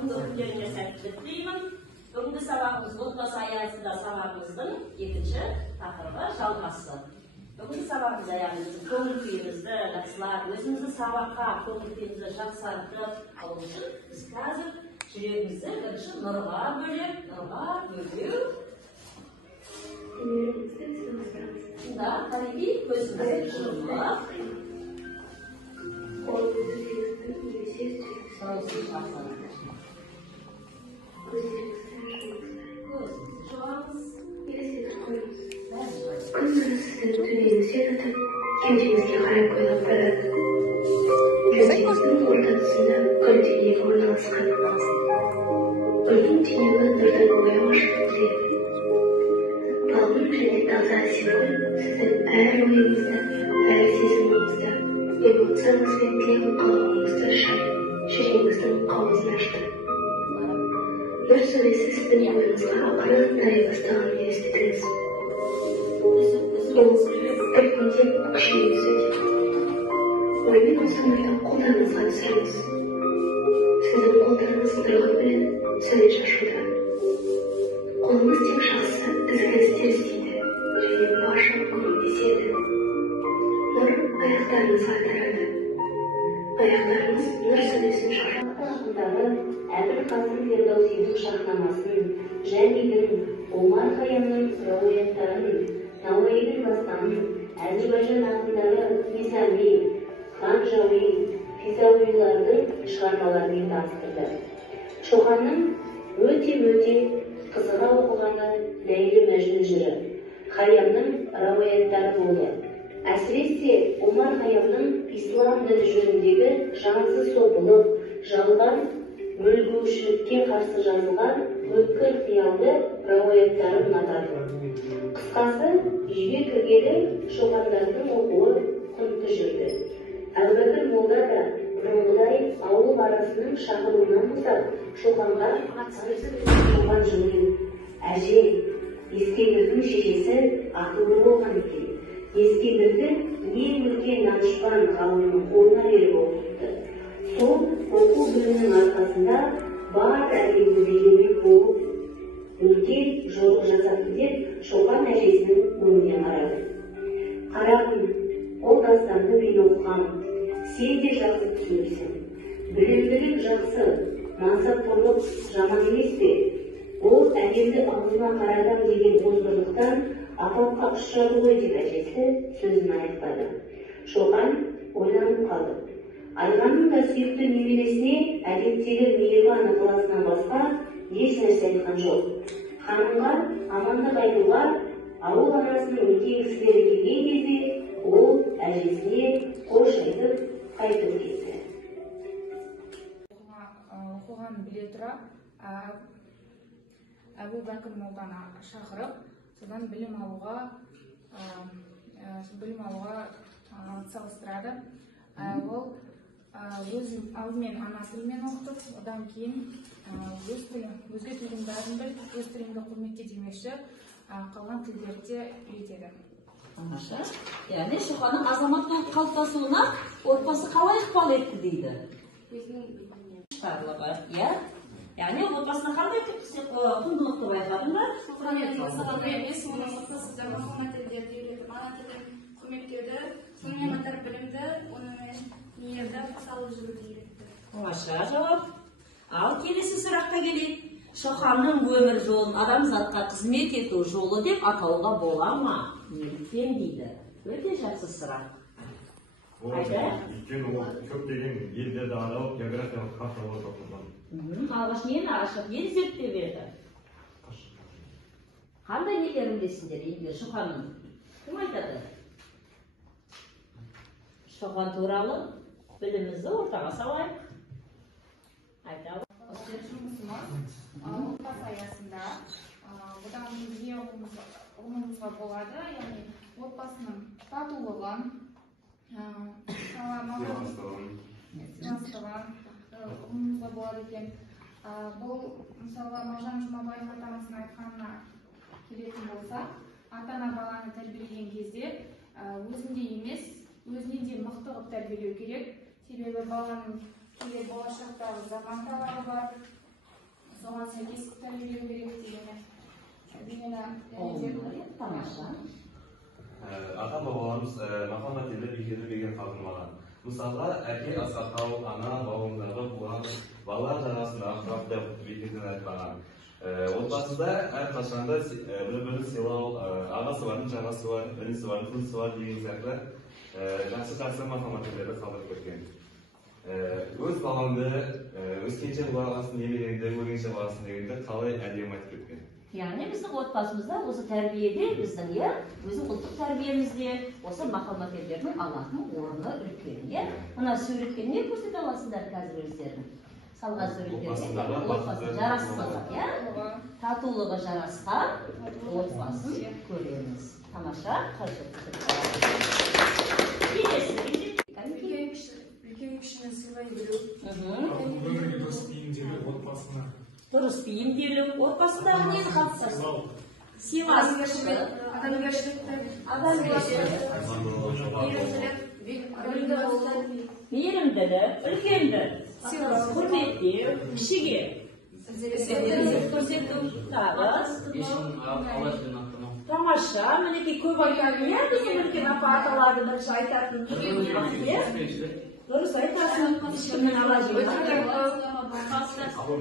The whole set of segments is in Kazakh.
бүгінгі күндеріңе сәттілік тілеймін. Бүгінгі сабағымыз отбасы аясында сабағымыздың екінші тақырыбы жалғасы. Бүгінгі сабағымыз аяғында біздің көңіл күйімізді жақсылап, өзімізді сабаққа көңіл күйімізді жақсартып алу үшін біз қазір жүрегімізді бірінші нұрға бөлеп, да, табиғи көзімізді жұмып, көзімізді жуамыз. Күніміздің төмен сенітіп, кеудемізге қарай қойлап барады. Жүрегіміздің орта тұсында көлденең орналасқан. Гүлдің түйнегі нұрдан бояу ашып келеді. Балғын және таза символ сіздің әр ойыңызды, әр сезіміңізді, эмоцияңыз бен тілек қалауыңызды ашып, жүрегіңіздің қауызын ашты. Бір сөйлесі сіздің ойыңызға қанаттай бастағанын елестетіңіз. Ол біртіндеп күшейе түсуде. Оймен осы нұрды қолдарыңызға түсіріңіз. Сіздің қолдарыңыз нұрға бөлініп сәуле шашуда. Қолыңыз тек жақсы ізгі істер істейді және барша көмектеседі. Нұр аяқтарыңызға тарады. Аяқтарыңыз нұр сәулесін шашады. Ақындағы Әбілқасым Фердоусидің шахнамасын, Жәмидің, Омар Хайямның рауаяттарын, Науаидің дастанын, Әзірбайжан ақындары Низами, Ханжауи, Физауилардың шығармаларымен таныстырды. Шоханның өте қызыға оқығаны Ләйлі Мәжнүн жыры, Хайямның рауаяттары болды. Әсіресе Омар Хайямның ислам діні жөніндегі жансыз сопылық, жалған мүлгушілікке қарсы жазылған өткір қиялды рауаяттары ұнатады. Қысқасы, үйге кіргелі шоқандардың оқуы құнты жүрді. Әбубәкір молда да бұрынғыдай ауыл арасының шақыруынан ұстап, шоқанға шоқан жымиын. Әже, Ескендірдің шешесі ақылды болған екен. Ескендірді ең үлкен данышпан ғалымның қолына беріп оқытты. Сол оқу білімнің арқасында бар әлемді білемек болып, үлкен жолы жасапты деп шоқан әжесінің өңіне қарады. Қарағым, ол дастанды мен оқығам, сен де жақсы түсініпсің. Білімділік жақсы, мансапқорлық жаман емес пе? Ол әлемді аузына қарадам деген озбырлықтан апатқа ұшырады ғой деп әжесі сөзін аяқтады. Шоқан ойланып қалды. Айғанның да сүйікті немересіне әдеттегі мейірбан ықыласынан басқа еш нәрсе айтқан жоқ. Ханымға амандық айтуға ауыл арасының үлкен кісілері келген кезде ол әжесіне қош айтып қайтып кетті. Оқуғанын біле тұра Әбубәкір молданы шақырып, содан білім алуға салыстырады. Ол өзім алдымен ана тілімен оқытып, одан кейін өзге тілдің бәрін біліп, өз тіліңді құрметте демекші, қалған тілдерді үйретеді. Тамаша. Яғни Шоқанның азамат болып қалыптасуына отбасы қалай ықпал етті дейді? Шығарлығы, иә? Яғни отбасына қандай құндылықты байқадың ба? Сонымен қатар білімді, оның мейірді салып жүруді үйретті. Оңаша жауап. Ал келесі сұраққа келейік. Шоқанның өмір жолын адамзатқа қызмет ету жолы деп атауға бола ма? Неліктен дейді? Өте жақсы сұрақ. Өйткені ол көптеген елдерді аралап географиялық карталар жасалған. Алғаш нені ашып, нені зерттеп еді? Қандай нелерін білесіңдер енді Шоқанның? Кім айтады? Шоқан туралы білімімізді ортаға салайық. Айталық. Отбасы аясында бұдан бізге ұғымымызға болады, яғни отбасының татулығын, ұғымымызға болады екен. Бұл, мысалы, Мағжан Жұмабаев атамыздың айтқанына келетін болса, ата-ана баланы тәрбиелеген кезде өзінде емес, өзінен де мықты қылып тәрбиелеу керек. Себебі баланың келер болашақтағы заман талабы бар, соған сәйкес тәрбиелеу керек деген Тамаша. Ата бабаларымыз мақал мәтелдер берген қалдырмаған. Мысалға, әке асқақтау, ана бауырындағы бұлан, бала жарасындағы құрақты бекерден айтпаған. Отбасында әрқашанда бір-бірін сыйлау, ағасы бардың, жағасы бар, інісі бар, қызысы бар деген сияқты жақсы мақал мәтелдерді қалдырып кеткен. Өз балаңды, өскенше баласын немереңді, өлгенше баласын дегенді қалай әдемі айтып кеткен. Яғни біздің отбасымызда осы тәрбиеде, біздің өзің ұлттық тәрбиемізде осы мақал мәтелдердің алатын орны үлкен. Мына суретке не көрсете аласыңдар қазір өздерің? Салған суреттерде отбасын жарасқан, татулығы жарасқан отбасын көреміз. Тамаша, үлкен кішіні сыйлай білу. Өмірге дұрыс бейімделу отбасына. Дұрыс бейімделу, отбасындағы нені қатысасыз? Адамгершілікті, мейірімділік, үлкенді, құрметтеу, кішіге көрсету, тамаша, мінекей көп айтатын, біздің үлкен апа-аталарды бірінші айтатын. Дұрыс айтасың, ешкімнің ала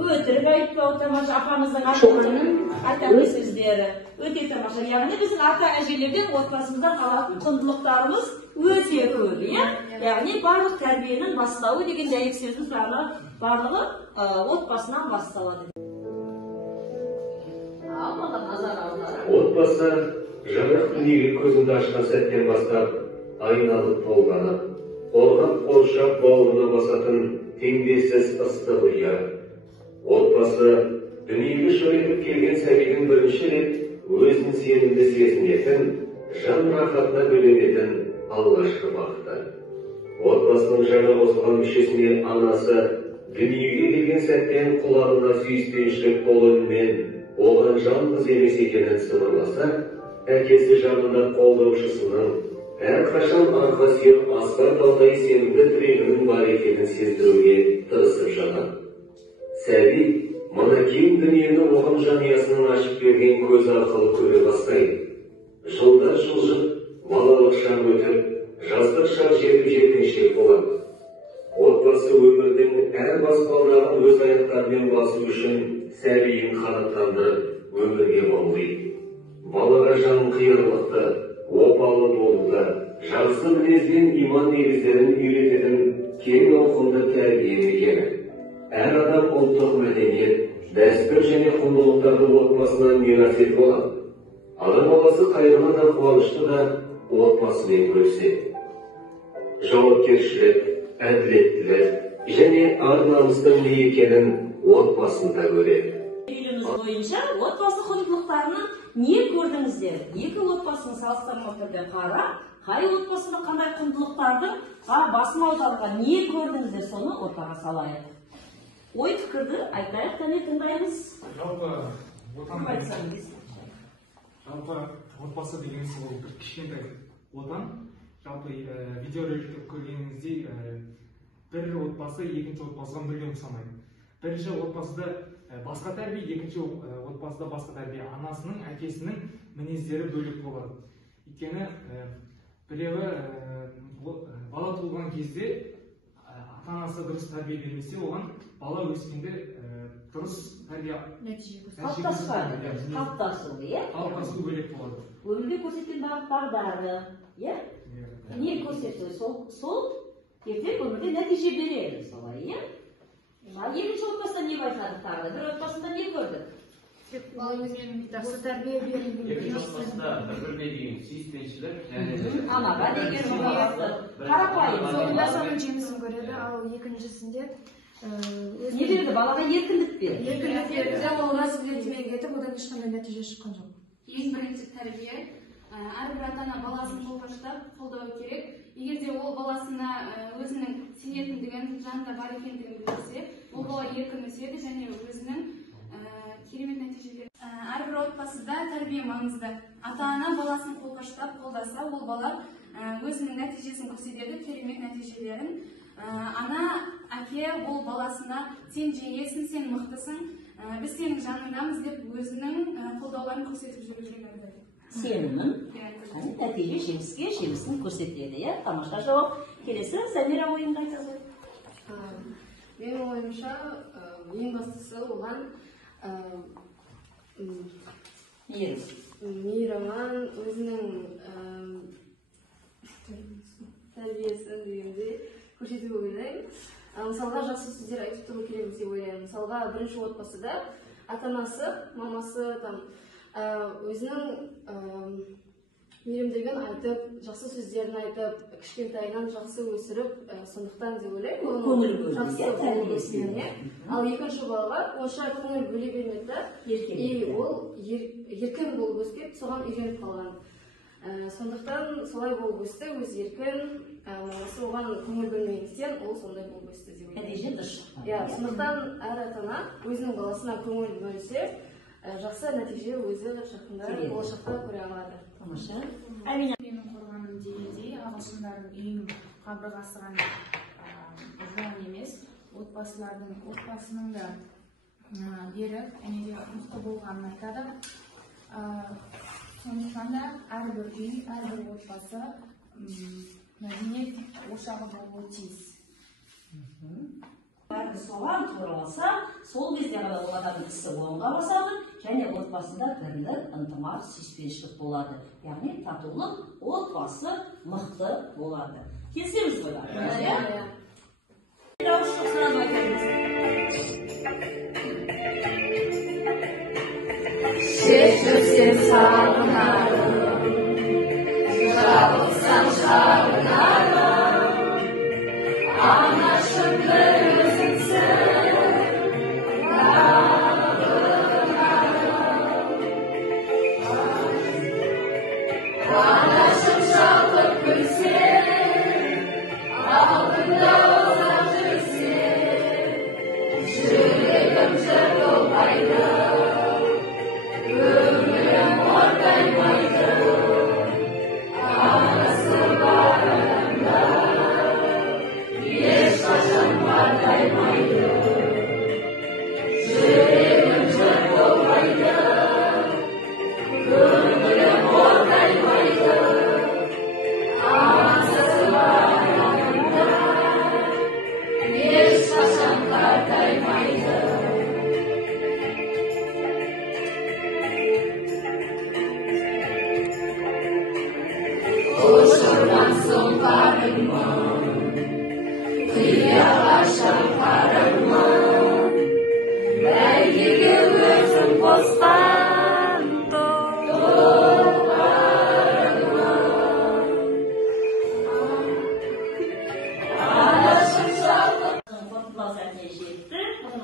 өтірік айтпау, тамаша, апамыздың айтатын сөздері. Өте тамаша. Яғни біздің ата-әжелерден отбасымыздан алатын құндылықтарымыз өте көп. Яғни барлық тәрбиенің бастауы деген дәйек сөзіміз барлығы отбасынан басталады. Отбасы жарық дүниеге көзіңді ашқан сәттен бастап айналып толғанып, қорғап қоршап бауырына басатын теңдессіз ыстық ұя. Отбасы дүниеге шыр етіп келген сәбидің бірінші рет өзін сенімді сезінетін, жан рахатына бөленетін алғашқы бақыты. Отбасының жаңа қосылған мүшесіне анасы дүниеге келген сәттен құлағына сүйіспеншілік толы үнмен оған жалғыз емес екенін сыбырласа, әкесі жанында қолдаушысының әрқашан арқа сүйеп асқар таудай сенімді тірегінің бар екенін сездіруге тырысып жатады. Сәби мына кең дүниені оған жанұясының ашып берген көз арқылы көре бастайды. Жылдар жылжып, балалық шақ өтіп, жастық шақ жеткіншек болады. Отбасы өмірдің әр баспалдағын өз аяқтарымен басу үшін сәбиін қанаттандырып өмірге баулайды. Балаға жан қиярлықты, опалы болуды, жақсы мінезбен иман негіздерін үйрететін кең ауқымды тәрбие мекені. Әр адам ұлттық мәдениет, дәстүр және құндылықтарды отбасынан мирас етіп алады. Адам баласы қайғылы да қуанышты да отбасымен бөліседі. Жауапкершілік, әділеттілік және ар-намыстың не екенін отбасында көреді. Еліміз бойынша отбасы құндылықтарының не көрдіңіздер? Екі отбасын салыстырмалы түрде қарап, қай отбасында қандай құндылықтардың басым аударған не көрдіңіздер, соны ортаға салайық. Ой пікірді айтайық, және тыңдаймыз. Жалпы отбасы деген сол бір кішкентай отан. Жалпы видеороликті көргеніңіздей бір отбасы екінші отбасыға мүлдем ұқсамайды. Бірінші отбасыда басқа тәрбие, екінші отбасыда басқа тәрбие. Анасының, әкесінің мінездері бөлек болады. Өйткені біреуі бала туылған кезде ата-анасы дұрыс тәрбие бермесе, оған бала өскенде дұрыс тәрбие қалыптасу бөлек болады. Өмірге көрсеткен бағдары, не көрсетсе, сол ертең өмірде нәтиже береді, солай, екінші отбасында не байқадық тағы? Бір отбасында не көрдік? Бала өзінен жақсы тәрбие берілген. Екінші отбасында бір-біріне деген сүйіспеншілік, анаға деген қарапайым. Соның жасаның жемісін көреді, ал екіншісінде не берді? Балаға еркіндік берді. Еркіндік берді, ол разделетімен кетіп, одан ешқандай нәтиже шыққан жоқ. Ең бірінші тәрбие, әрбір ата-ана баласын қолпаштап қолдау керек. Егер де ол баласына өзінің сенетіндігін, жанында бар екендігін білсе, ол бала еркін өседі және өзінің керемет нәтижелер. Әрбір отбасыда тәрбие маңызды. Ата-ана баласын қолпаштап қолдаса, ол бала өзінің нәтижесін көрсетеді, керемет нәтижелерін. Ана, әке ол баласына сен жеңесің, сен мықтысың, Біз сенің жаныңдамыз деп өзінің қолдауларын көрсетіп жүрген жағдай. Сенімін, нәтиже жемісін көрсетеді, иә? Тамаша жауап. Келесі, Замира ойыңды айтады. Менің ойымша, ең бастысы оған мейірімін, өзінің тәрбиесін дегенде көрсетуге ойлаймын. Мысалға жақсы сөздер айтып тұру кереміз деп ойлаймын. Мысалға бірінші отбасыда ата-анасы, мамасы өзінің мейірімділігін айтып, жақсы сөздерін айтып, кішкентайынан жақсы өсіріп, сондықтан деп ойлаймын, оның жақсы болып өскеніне. Ал екінші балаға онша көңіл бөле бермеді, ол еркін болып өсіп, соған үйреніп қалған. Сондықтан солай болып өсті, өз еркін, оған көңіл бөлмегендіктен ол сондай болып өсті деп ойлаймын. Нәтиже дұрыс шыққан. Сондықтан әр ата-ана өзінің баласына көңіл бөлсе, жақсы нәтиже өзі жақында болашақта көре алады. Тамаша. Менің қорғаным дегендей, ағылшындардың үйінің қабырғасы ғана жуан емес, отбасының да берік, және де мықты болғанын айтады. Сондықтан да әрбір үй, әрбір отбасы мәдениет ошағы болуы тиіс. Бәрі соған тура алса, сол кезде ғана ол адамның ісі оңға басады, және отбасында бірлік, ынтымақ, сүйіспеншілік болады. Яғни татулық, отбасы мықты болады. Келісеміз ғой бәрі? Дауыс жоқ, сразу айтамыз. Шешіп сен сағынарым, жабылсам шағынарым, анашым бір өзіңсің, анашым шалқып күлсең, алдында ұзақ жүрсең, жүрегім жыр толғайды.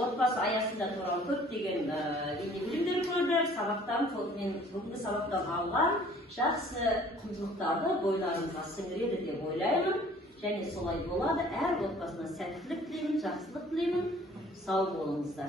Отбасы аясында туралы көптеген бейнефильмдер көрдік. Бүгінгі сабақтан алған жақсы құндылықтарды бойларыңызға сіңіреді деп ойлаймын. Және солай болады. Әр отбасына сәттілік тілеймін, жақсылық тілеймін. Сау болыңыздар.